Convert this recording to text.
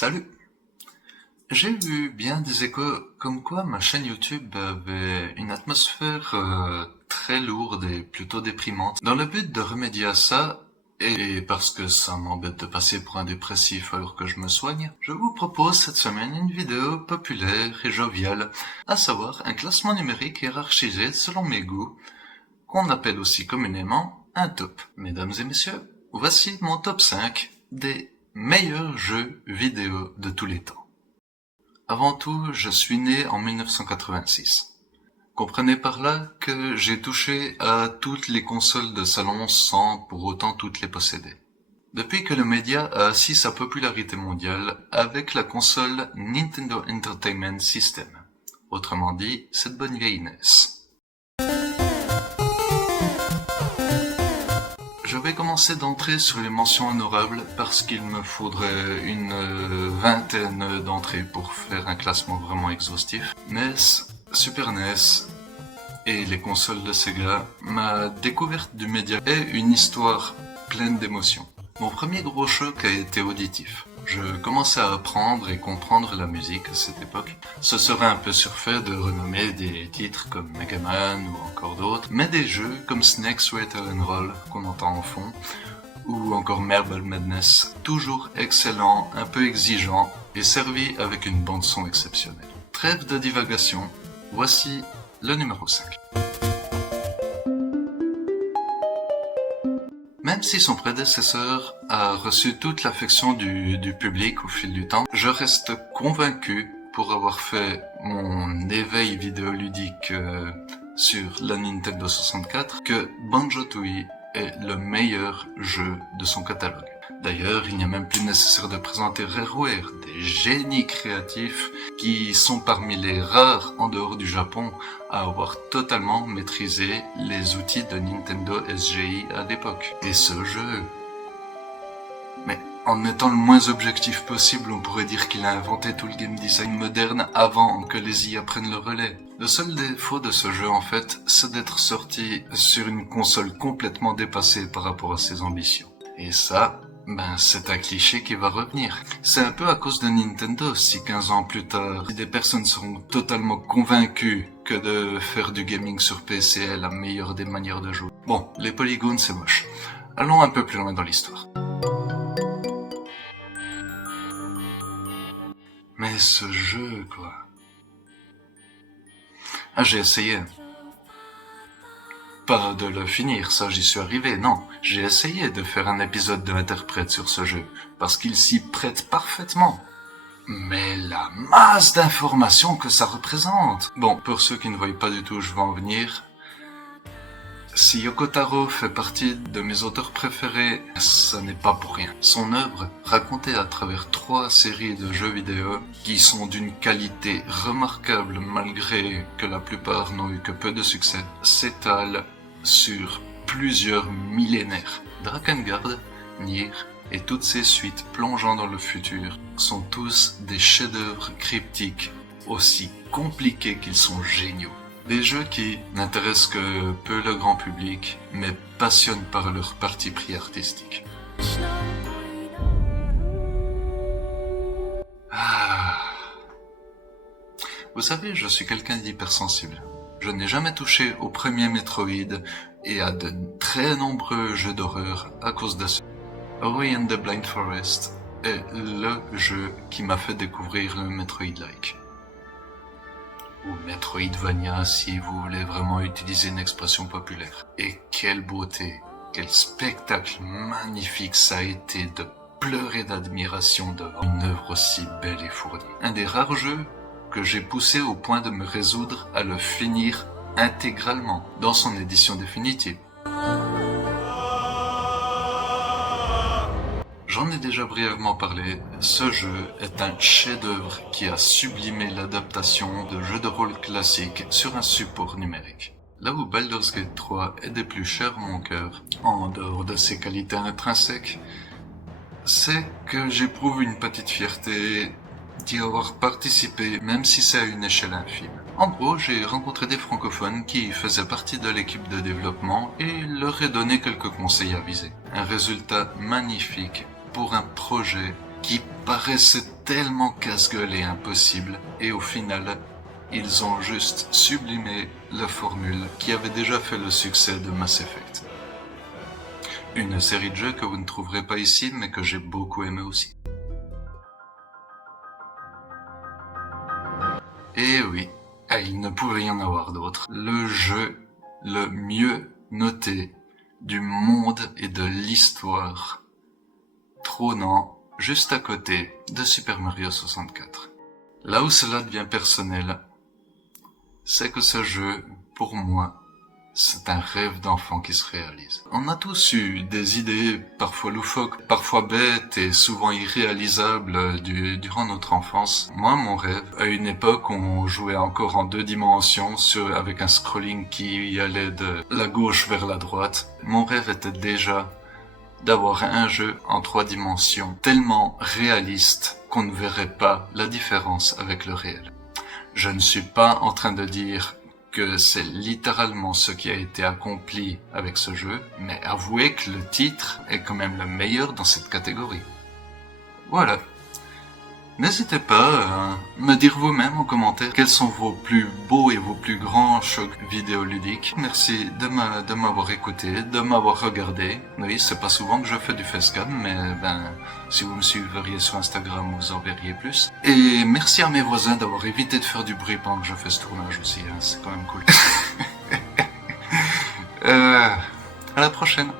Salut! J'ai eu bien des échos comme quoi ma chaîne YouTube avait une atmosphère très lourde et plutôt déprimante. Dans le but de remédier à ça, et parce que ça m'embête de passer pour un dépressif alors que je me soigne, je vous propose cette semaine une vidéo populaire et joviale, à savoir un classement numérique hiérarchisé selon mes goûts, qu'on appelle aussi communément un top. Mesdames et messieurs, voici mon top 5 des meilleurs jeux vidéo de tous les temps. Avant tout, je suis né en 1986. Comprenez par là que j'ai touché à toutes les consoles de salon sans pour autant toutes les posséder. Depuis que le média a assis sa popularité mondiale avec la console Nintendo Entertainment System, autrement dit, cette bonne vieille NES. Je vais commencer d'entrer sur les mentions honorables parce qu'il me faudrait une vingtaine d'entrées pour faire un classement vraiment exhaustif. NES, Super NES et les consoles de Sega, ma découverte du média est une histoire pleine d'émotions. Mon premier gros choc a été auditif. Je commençais à apprendre et comprendre la musique à cette époque. Ce serait un peu surfait de renommer des titres comme Mega Man ou encore d'autres, mais des jeux comme Snake's Rattle and Roll qu'on entend en fond, ou encore Marble Madness, toujours excellent, un peu exigeant et servi avec une bande son exceptionnelle. Trêve de divagation, voici le numéro 5. Même si son prédécesseur a reçu toute l'affection du public au fil du temps, je reste convaincu, pour avoir fait mon éveil vidéoludique sur la Nintendo 64, que Banjo-Tooie est le meilleur jeu de son catalogue. D'ailleurs, il n'y a même plus nécessaire de présenter Rareware, des génies créatifs qui sont parmi les rares en dehors du Japon à avoir totalement maîtrisé les outils de Nintendo SGI à l'époque. Et ce jeu... Mais en étant le moins objectif possible, on pourrait dire qu'il a inventé tout le game design moderne avant que les IA prennent le relais. Le seul défaut de ce jeu, en fait, c'est d'être sorti sur une console complètement dépassée par rapport à ses ambitions. Et ça... c'est un cliché qui va revenir. C'est un peu à cause de Nintendo si 15 ans plus tard, des personnes seront totalement convaincues que de faire du gaming sur PC est la meilleure des manières de jouer. Bon, les polygones c'est moche. Allons un peu plus loin dans l'histoire. Mais ce jeu, quoi... j'ai essayé. Pas de le finir, ça j'y suis arrivé, non. J'ai essayé de faire un épisode de Interprète sur ce jeu, parce qu'il s'y prête parfaitement. Mais la masse d'informations que ça représente. Bon, pour ceux qui ne voient pas du tout où je vais en venir, si Yoko Taro fait partie de mes auteurs préférés, ça n'est pas pour rien. Son œuvre, racontée à travers 3 séries de jeux vidéo, qui sont d'une qualité remarquable malgré que la plupart n'ont eu que peu de succès, s'étale sur plusieurs millénaires. Drakengard, Nier et toutes ces suites plongeant dans le futur sont tous des chefs-d'œuvre cryptiques, aussi compliqués qu'ils sont géniaux. Des jeux qui n'intéressent que peu le grand public, mais passionnent par leur parti pris artistique. Vous savez, je suis quelqu'un d'hypersensible. Je n'ai jamais touché au premier Metroid et à de très nombreux jeux d'horreur à cause de ça. Ori and the Blind Forest est le jeu qui m'a fait découvrir le Metroid-like. Ou Metroidvania si vous voulez vraiment utiliser une expression populaire. Et quelle beauté, quel spectacle magnifique ça a été de pleurer d'admiration devant une œuvre aussi belle et fournie. Un des rares jeux que j'ai poussé au point de me résoudre à le finir intégralement dans son édition définitive. J'en ai déjà brièvement parlé, ce jeu est un chef-d'œuvre qui a sublimé l'adaptation de jeux de rôle classiques sur un support numérique. Là où Baldur's Gate 3 est des plus chers à mon cœur, en dehors de ses qualités intrinsèques, c'est que j'éprouve une petite fierté d'y avoir participé, même si c'est à une échelle infime. En gros, j'ai rencontré des francophones qui faisaient partie de l'équipe de développement et leur ai donné quelques conseils avisés. Un résultat magnifique pour un projet qui paraissaient tellement casse-gueule et impossibles, et au final, ils ont juste sublimé la formule qui avait déjà fait le succès de Mass Effect. Une série de jeux que vous ne trouverez pas ici, mais que j'ai beaucoup aimé aussi. Et oui, il ne pouvait y en avoir d'autre. Le jeu le mieux noté du monde et de l'histoire, trônant juste à côté de Super Mario 64. Là où cela devient personnel, c'est que ce jeu, pour moi, c'est un rêve d'enfant qui se réalise. On a tous eu des idées parfois loufoques, parfois bêtes et souvent irréalisables durant notre enfance. Moi, mon rêve, à une époque où on jouait encore en 2 dimensions avec un scrolling qui allait de la gauche vers la droite, mon rêve était déjà d'avoir un jeu en 3 dimensions tellement réaliste qu'on ne verrait pas la différence avec le réel. Je ne suis pas en train de dire que c'est littéralement ce qui a été accompli avec ce jeu, mais avouez que le titre est quand même le meilleur dans cette catégorie. Voilà. N'hésitez pas à me dire vous-même en commentaire quels sont vos plus beaux et vos plus grands chocs vidéoludiques. Merci de m'avoir écouté, de m'avoir regardé. Oui, c'est pas souvent que je fais du facecam, mais si vous me suivriez sur Instagram, vous en verriez plus. Et merci à mes voisins d'avoir évité de faire du bruit pendant que je fais ce tournage aussi, hein, c'est quand même cool. À la prochaine.